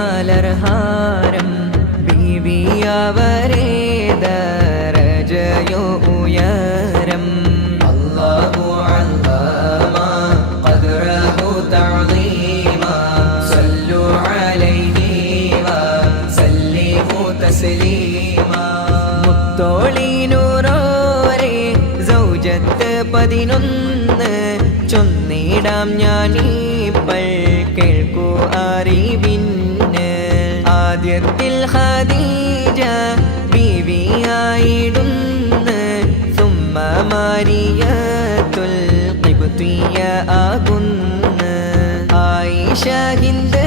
മലർഹാരം ബീവിയവരെ ദരജയോ ഉയരം അല്ലാഹു അല്ലമ ഖദ്റഹു തഅളീമ സല്ലു അലൈഹി വസല്ലിമു തസ്ലീമ മുത്തോളിനൂറോരെ സൗജത്ത് 11 ചൊന്നിടാം ഞാനീപ്പൾ കേൾക്കൂ അറിവിന് ആദ്യത്തിൽ ഖദീജ ബീവിയായിടുന്ന് സുമ്മ മരിയത്തുൽ ഖിബ്തിയ ആകുന്ന് ആയിഷ ഹിന്ദ്